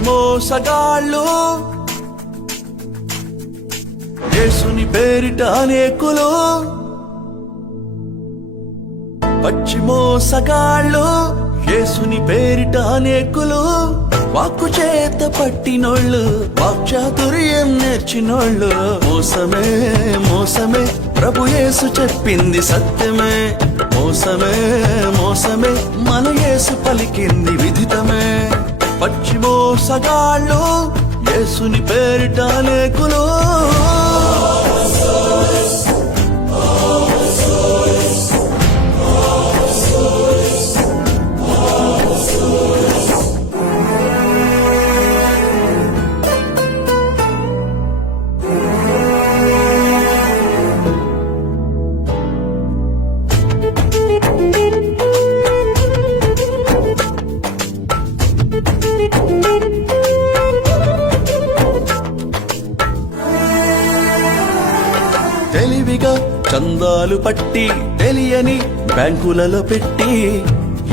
మోసగాళ్ళు యేసుని పేరిట అనేకులు. పశ్చిమోసగాళ్ళు యేసుని పేరిట అనేకులు. వాక్కు చేత పట్టినోళ్ళు వాక్చాతుర్యం నేర్చినోళ్ళు. మోసమే మోసమే ప్రభు యేసు చెప్పింది సత్యమే. మోసమే మోసమే మన యేసు పలికింది మోసగాళ్ళు యేసుని పేరిట అనేకులు తెలివిగా చందాలు పట్టి తెలియని బ్యాంకులలో పెట్టి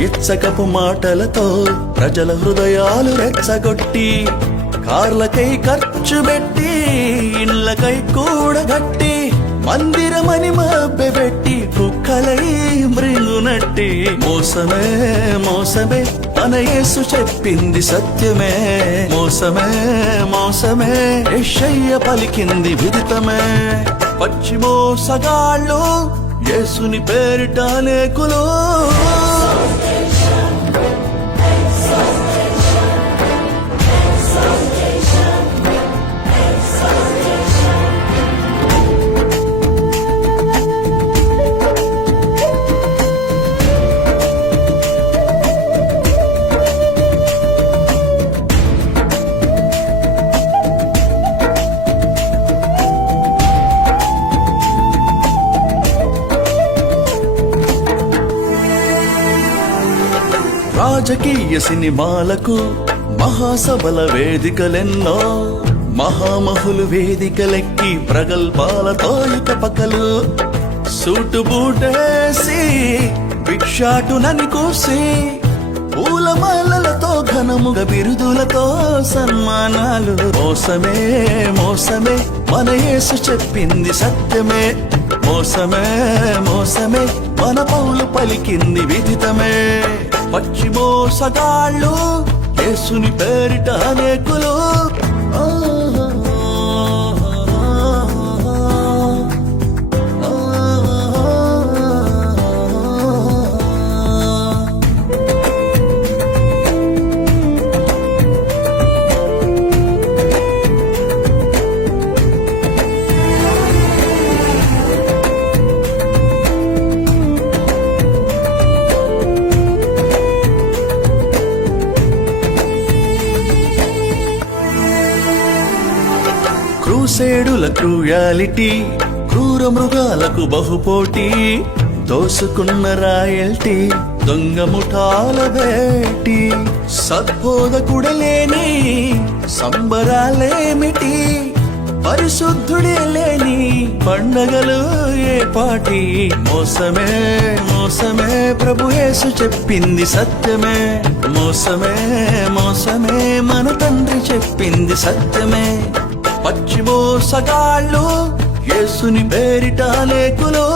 ఇచ్చకపు మాటలతో ప్రజల హృదయాలు రెచ్చగొట్టి కార్లకై ఖర్చు పెట్టి ఇళ్ళకై కూడగట్టి మందిరమని మబ్బెబెట్టి కుక్కలై మృంగునట్టి. మోసమే మోసమే. మన యేసు చెప్పింది సత్యమే. మోసమే మోసమే. యెషయ్య పలికింది విదితమే. పశ్చిమో సగాళ్ళు యేసుని పేరిట అనేకులు రాజకీయ సినిమాలకు మహాసభల వేదికలెన్నో మహామహులు వేదికలెక్కి ప్రగల్భాలతో ఇక పకలు సూటు బూటేసి భిక్షాటునని కూసి పూలమాలలతో ఘనముగ బిరుదులతో సన్మానాలు. మోసమే మోసమే మన యేసు చెప్పింది సత్యమే. మోసమే మోసమే మన పౌలు పలికింది విదితమే. పశ్చిమో సగాళ్ళు యేసుని పేరిట అనేకులు క్రూసేడుల క్రూయాలిటీ క్రూర మృగాలకు బహుపోటీ దోసుకున్న రాయల్టీ దొంగ ముఠాల వేటి సద్బోధకుడలేని సంబరాలేమిటి పరిశుద్ధుడే లేని పండగలు ఏ పాటి మోసమే మోసమే ప్రభు యేసు చెప్పింది సత్యమే మోసమే మోసమే మన తండ్రి చెప్పింది సత్యమే. పశ్చిమో సగాళ్ళు యేసుని పేరిట లేకులో.